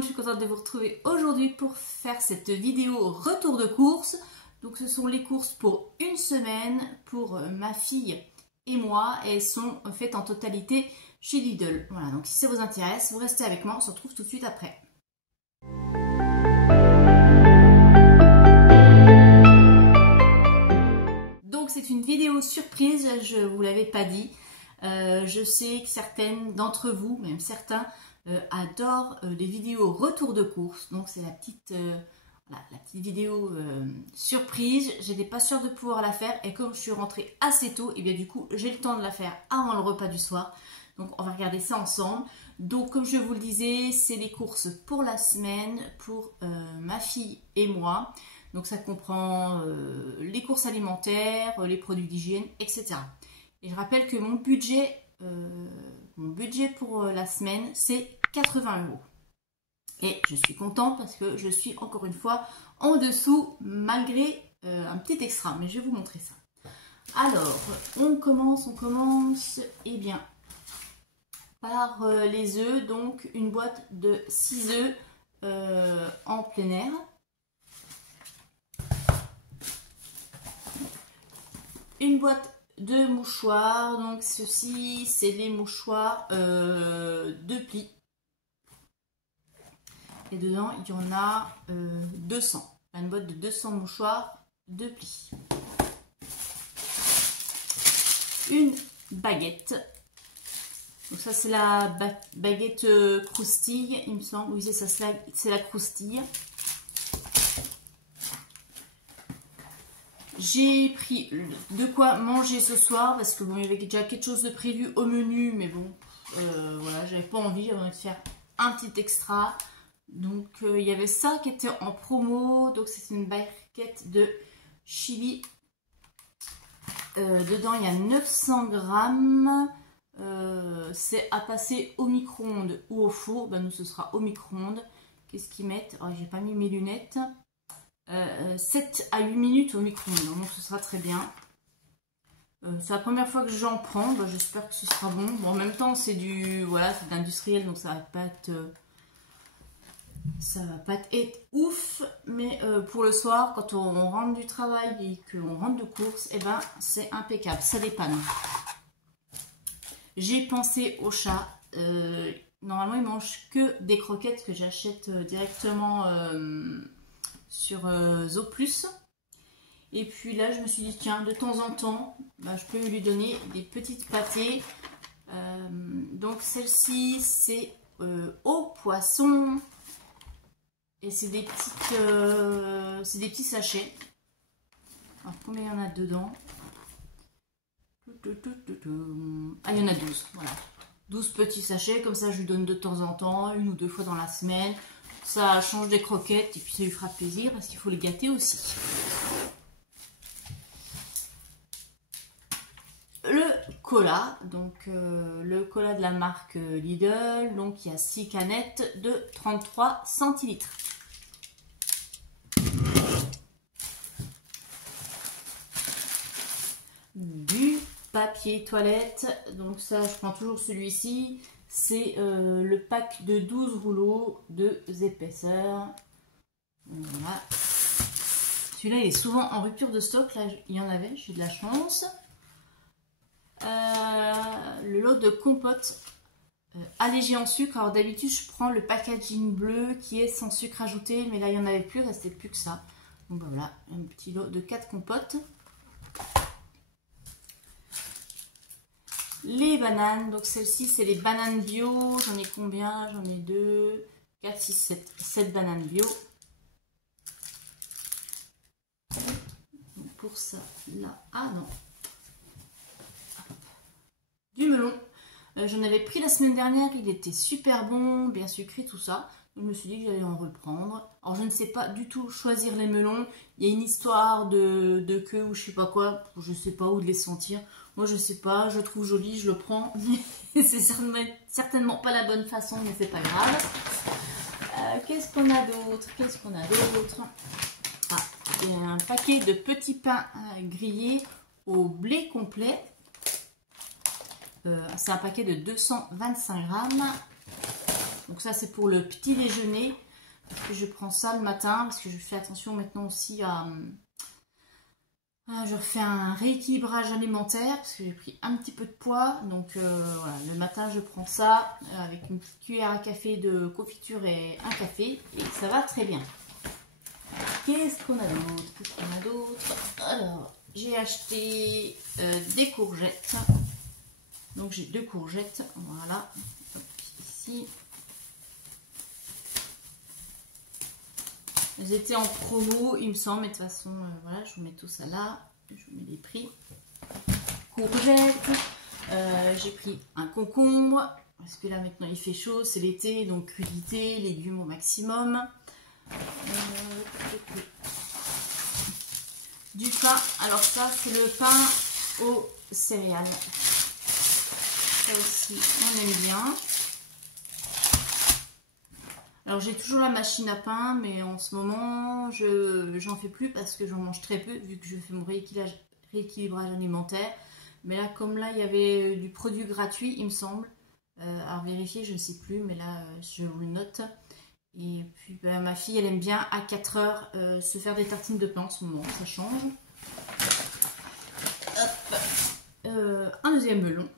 monde, je suis contente de vous retrouver aujourd'hui pour faire cette vidéo retour de course. Donc ce sont les courses pour une semaine pour ma fille et moi et elles sont faites en totalité chez Lidl. Voilà, donc si ça vous intéresse, vous restez avec moi, on se retrouve tout de suite après. Donc c'est une vidéo surprise, je ne vous l'avais pas dit. Je sais que certaines d'entre vous, même certains, adorent les vidéos retour de course. Donc c'est la petite vidéo surprise. J'étais pas sûre de pouvoir la faire et comme je suis rentrée assez tôt, et bien du coup j'ai le temps de la faire avant le repas du soir. Donc on va regarder ça ensemble. Donc comme je vous le disais, c'est les courses pour la semaine pour ma fille et moi. Donc ça comprend les courses alimentaires, les produits d'hygiène, etc. Et je rappelle que mon budget pour la semaine, c'est 80 €. Et je suis contente parce que je suis encore une fois en dessous, malgré un petit extra. Mais je vais vous montrer ça. Alors, on commence, eh bien, par les œufs. Donc, une boîte de 6 œufs en plein air. Une boîte de mouchoirs, donc ceci c'est les mouchoirs de plis et dedans il y en a 200, une boîte de 200 mouchoirs de plis, une baguette, donc ça c'est la baguette croustille il me semble, oui c'est ça, c'est la croustille. J'ai pris de quoi manger ce soir parce que bon, il y avait déjà quelque chose de prévu au menu, mais bon, voilà, j'avais pas envie, j'avais envie de faire un petit extra. Donc il y avait ça qui était en promo, donc c'est une baguette de chili. Dedans il y a 900 grammes. C'est à passer au micro-ondes ou au four. Ben, nous ce sera au micro-ondes. Qu'est-ce qu'ils mettent? Oh, j'ai pas mis mes lunettes. 7 à 8 minutes au micro-ondes, donc ce sera très bien. C'est la première fois que j'en prends, bah, j'espère que ce sera bon. Bon, en même temps c'est du, voilà, c'est d'industriel, donc ça va pas être ouf, mais pour le soir quand on rentre du travail et qu'on rentre de course, et ben c'est impeccable, ça dépanne. J'ai pensé au chat. Normalement il mange que des croquettes que j'achète directement sur Zooplus. Et puis là je me suis dit tiens, de temps en temps bah, je peux lui donner des petites pâtées. Donc celle-ci c'est au poisson et c'est des petits sachets. Alors combien il y en a dedans? Ah, il y en a 12, voilà, 12 petits sachets, comme ça je lui donne de temps en temps, 1 ou 2 fois dans la semaine. Ça change des croquettes et puis ça lui fera plaisir parce qu'il faut les gâter aussi. Le cola, donc le cola de la marque Lidl, donc il y a 6 canettes de 33 centilitres. Du papier toilette, donc ça je prends toujours celui-ci. C'est le pack de 12 rouleaux de épaisseur. Voilà. Celui-là, il est souvent en rupture de stock. Là, il y en avait, j'ai de la chance. Le lot de compote allégé en sucre. Alors d'habitude, je prends le packaging bleu qui est sans sucre ajouté. Mais là, il n'y en avait plus, il ne restait plus que ça. Donc voilà, un petit lot de 4 compotes. Les bananes, donc celle-ci c'est les bananes bio, j'en ai combien? J'en ai 2, 4, 6, 7 bananes bio. Donc pour ça, là, ah non. Du melon, j'en avais pris la semaine dernière, il était super bon, bien sucré, tout ça. Donc je me suis dit que j'allais en reprendre. Alors je ne sais pas du tout choisir les melons, il y a une histoire de queue ou je sais pas quoi, je sais pas où de les sentir. Moi je sais pas, je trouve joli, je le prends. C'est certainement pas la bonne façon, mais c'est pas grave. Qu'est-ce qu'on a d'autre? Ah, il y a un paquet de petits pains grillés au blé complet. C'est un paquet de 225 grammes. Donc ça c'est pour le petit déjeuner. Parce que je prends ça le matin. Parce que je fais attention maintenant aussi à... je refais un rééquilibrage alimentaire. Parce que j'ai pris un petit peu de poids. Donc voilà, le matin je prends ça. Avec une petite cuillère à café de confiture et un café. Et ça va très bien. Qu'est-ce qu'on a d'autre? Alors, j'ai acheté des courgettes. Donc j'ai 2 courgettes. Voilà. Hop, ici. Elles étaient en promo, il me semble. Mais de toute façon, voilà, je vous mets tout ça là. Je vous mets les prix. Courgettes. J'ai pris un concombre. Parce que là maintenant il fait chaud, c'est l'été. Donc crudité, légumes au maximum. Du pain, alors ça c'est le pain aux céréales, ça aussi on aime bien. Alors j'ai toujours la machine à pain, mais en ce moment j'en fais plus parce que j'en mange très peu vu que je fais mon rééquilibrage alimentaire. Mais là comme là il y avait du produit gratuit il me semble, à vérifier je ne sais plus, mais là je vous le note. Et puis ben, ma fille elle aime bien à 4 heures se faire des tartines de pain en ce moment, ça change. Hop. Un deuxième melon.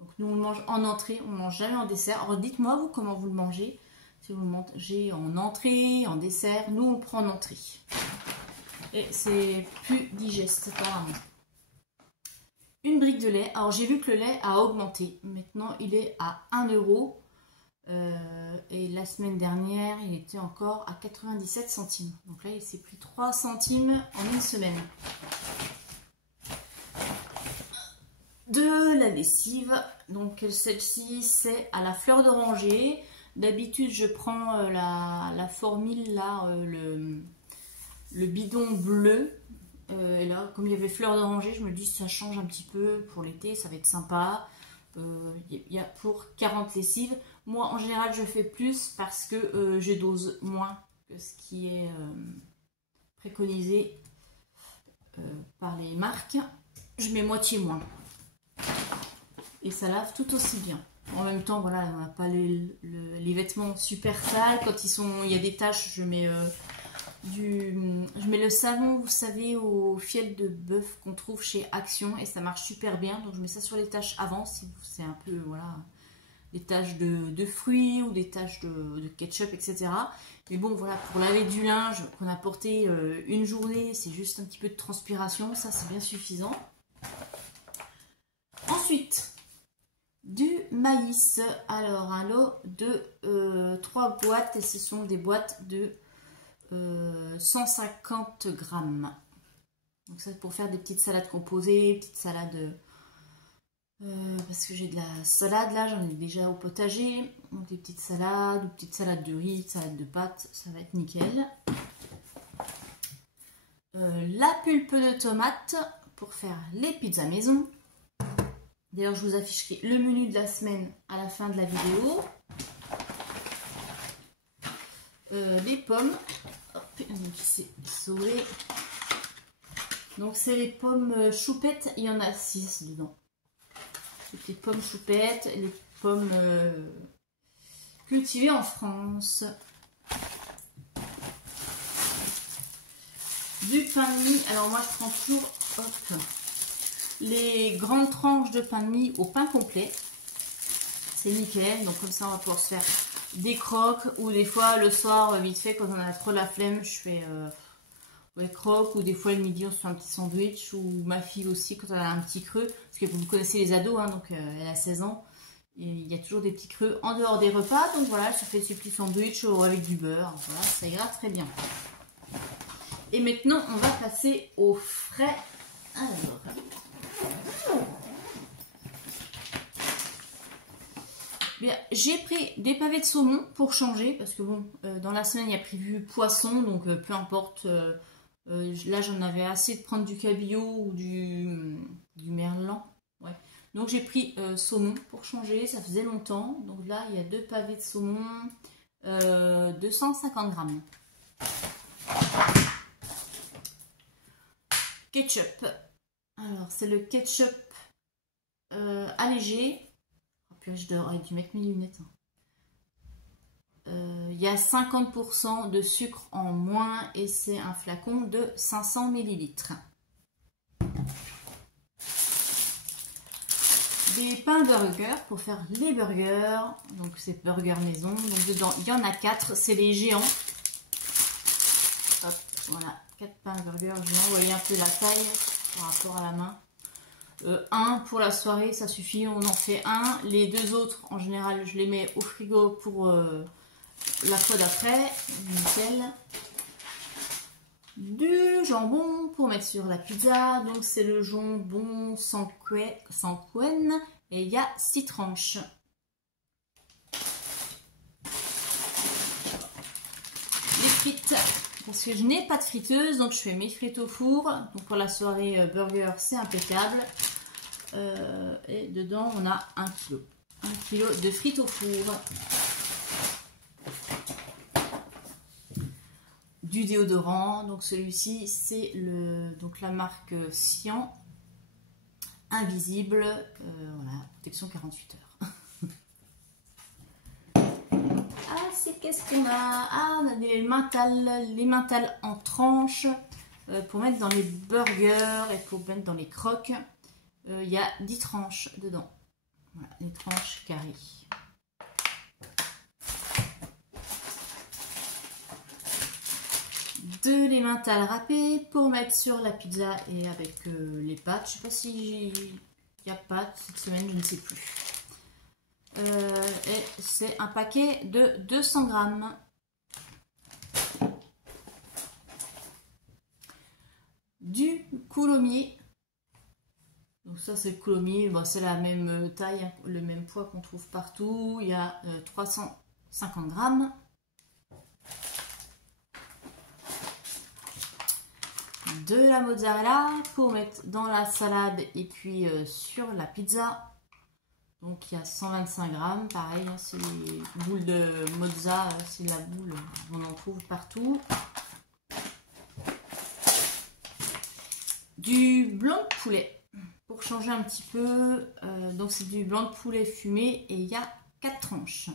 Donc nous on le mange en entrée, on ne mange jamais en dessert. Alors dites-moi vous comment vous le mangez. Si vous le mangez en entrée, en dessert, nous on le prend en entrée. Et c'est plus digeste apparemment. Une brique de lait. Alors j'ai vu que le lait a augmenté. Maintenant il est à 1 €. Et la semaine dernière, il était encore à 97 centimes. Donc là, il s'est pris 3 centimes en une semaine. De la lessive. Donc celle-ci, c'est à la fleur d'oranger. D'habitude, je prends la formule, là, le bidon bleu. Et là, comme il y avait fleur d'oranger, je me dis ça change un petit peu pour l'été, ça va être sympa. Il y a pour 40 lessives. Moi en général je fais plus parce que je dose moins que ce qui est préconisé par les marques. Je mets moitié moins et ça lave tout aussi bien. En même temps voilà, on n'a pas les vêtements super sales. Quand il y a des taches, je mets le savon, vous savez, au fiel de bœuf qu'on trouve chez Action et ça marche super bien. Donc je mets ça sur les taches avant, si c'est un peu, voilà, des taches de fruits ou des taches de ketchup, etc. Mais bon, voilà, pour laver du linge qu'on a porté une journée, c'est juste un petit peu de transpiration, ça c'est bien suffisant. Ensuite, du maïs. Alors un lot de 3 boîtes et ce sont des boîtes de 150 grammes. Donc ça c'est pour faire des petites salades composées, petites salades parce que j'ai de la salade là, j'en ai déjà au potager. Donc des petites salades de riz, salade de pâtes, ça va être nickel. La pulpe de tomate pour faire les pizzas maison. D'ailleurs je vous afficherai le menu de la semaine à la fin de la vidéo. Les pommes. Donc c'est sauvé. Donc c'est les pommes choupettes, il y en a 6 dedans. C'est les pommes choupettes, les pommes cultivées en France. Du pain de mie, alors moi je prends toujours les grandes tranches de pain de mie au pain complet. C'est nickel, donc comme ça on va pouvoir se faire des croques ou des fois le soir vite fait quand on a trop la flemme je fais croques ou des fois le midi on se fait un petit sandwich ou ma fille aussi quand elle a un petit creux parce que vous connaissez les ados hein, donc elle a 16 ans et il y a toujours des petits creux en dehors des repas donc voilà je fais ce petit sandwich avec du beurre, voilà ça ira très bien. Et maintenant on va passer au frais. Alors j'ai pris des pavés de saumon pour changer parce que bon dans la semaine il y a prévu poisson donc peu importe, là j'en avais assez de prendre du cabillaud ou du merlan, ouais. Donc j'ai pris saumon pour changer, ça faisait longtemps. Donc là il y a 2 pavés de saumon, 250 grammes. Ketchup, alors c'est le ketchup allégé. J'aurais dû mettre mes lunettes. il y a 50% de sucre en moins et c'est un flacon de 500 ml. Des pains burgers pour faire les burgers. Donc c'est burger maison. Donc dedans il y en a 4, c'est les géants. Hop, voilà, 4 pains burgers géants. Vous voyez un peu la taille par rapport à la main. Un pour la soirée, ça suffit, on en fait un. Les deux autres, en général, je les mets au frigo pour la fois d'après. Nickel. Du jambon pour mettre sur la pizza. Donc c'est le jambon sans couenne. Et il y a 6 tranches. Les frites. Parce que je n'ai pas de friteuse, donc je fais mes frites au four. Donc pour la soirée burger, c'est impeccable. Et dedans, on a 1 kg. 1 kg de frites au four. Du déodorant. Donc celui-ci, c'est la marque Sian. Invisible. Voilà, protection 48 heures. Qu'est-ce qu'on a? Ah, on a les mentales en tranches pour mettre dans les burgers et pour mettre dans les croques. Il y a 10 tranches dedans. Voilà, les tranches carrées. De l'emmental râpé pour mettre sur la pizza et avec les pâtes. Je ne sais pas s'il y a pâtes cette semaine, je ne sais plus. Et c'est un paquet de 200 grammes. Du coulommiers. Donc ça c'est le coulommiers, bon, c'est la même taille, hein, le même poids qu'on trouve partout. Il y a 350 grammes. De la mozzarella pour mettre dans la salade et puis sur la pizza. Donc il y a 125 grammes, pareil, hein, c'est les boules de mozza, c'est la boule, on en trouve partout. Du blanc de poulet, pour changer un petit peu, donc c'est du blanc de poulet fumé et il y a 4 tranches.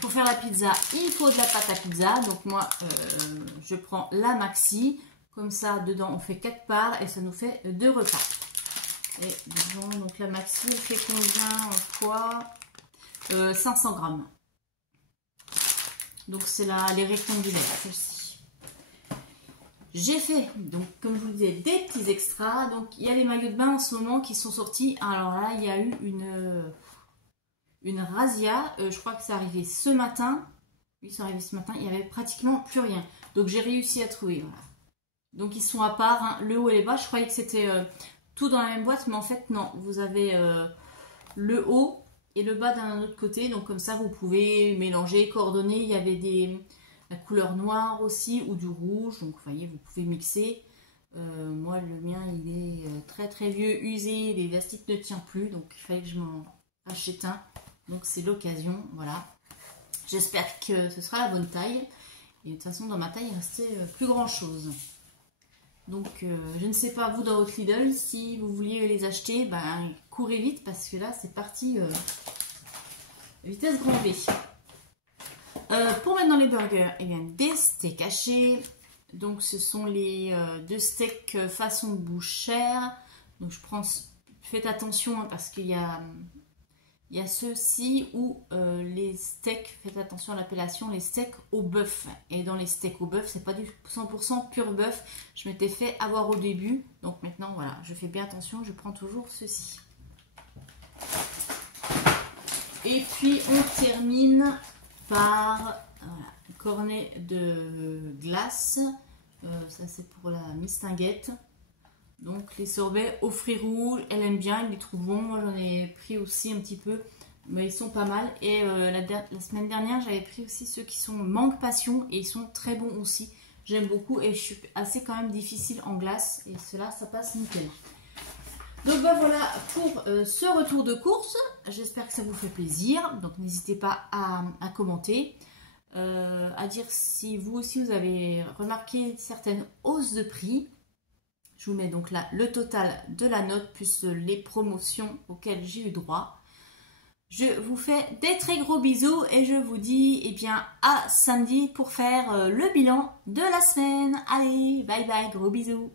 Pour faire la pizza, il faut de la pâte à pizza, donc moi je prends la maxi. Comme ça, dedans, on fait 4 parts et ça nous fait 2 repas. Et disons, donc la maxi, elle fait combien en poids 500 grammes. Donc c'est les rectangulaires, celle-ci. J'ai fait, donc comme je vous disais, des petits extras. Donc il y a les maillots de bain en ce moment qui sont sortis. Alors là, il y a eu une razzia. Je crois que c'est arrivé ce matin. Oui, c'est arrivé ce matin. Il n'y avait pratiquement plus rien. Donc j'ai réussi à trouver, voilà. Donc ils sont à part, hein, le haut et le bas. Je croyais que c'était tout dans la même boîte, mais en fait non. Vous avez le haut et le bas d'un autre côté. Donc comme ça, vous pouvez mélanger, coordonner. Il y avait la couleur noire aussi ou du rouge. Donc vous voyez, vous pouvez mixer. Moi, le mien, il est très très vieux, usé. L'élastique ne tient plus. Donc il fallait que je m'en achète un. Donc c'est l'occasion, voilà. J'espère que ce sera la bonne taille. Et de toute façon, dans ma taille, il restait plus grand chose. Donc, je ne sais pas, vous, dans votre Lidl, si vous vouliez les acheter, ben, courez vite parce que là, c'est parti vitesse grand V. Pour mettre dans les burgers, eh bien, des steaks hachés. Donc, ce sont les 2 steaks façon bouchère. Donc, faites attention hein, parce qu'il y a ceux-ci où les steaks, faites attention à l'appellation, les steaks au bœuf. Et dans les steaks au bœuf, c'est pas du 100% pur bœuf. Je m'étais fait avoir au début. Donc maintenant, voilà, je fais bien attention, je prends toujours ceci. Et puis, on termine par voilà, un cornet de glace. Ça, c'est pour la mistinguette. Donc les sorbets aux fruits rouges, elle aime bien, elle les trouve bons. Moi j'en ai pris aussi un petit peu, mais ils sont pas mal. Et la semaine dernière, j'avais pris aussi ceux qui sont mangue passion et ils sont très bons aussi. J'aime beaucoup et je suis assez quand même difficile en glace et cela, ça passe nickel. Donc ben voilà pour ce retour de course. J'espère que ça vous fait plaisir. Donc n'hésitez pas à commenter, à dire si vous aussi vous avez remarqué certaines hausses de prix. Je vous mets donc là le total de la note plus les promotions auxquelles j'ai eu droit. Je vous fais des très gros bisous et je vous dis eh bien à samedi pour faire le bilan de la semaine. Allez, bye bye, gros bisous.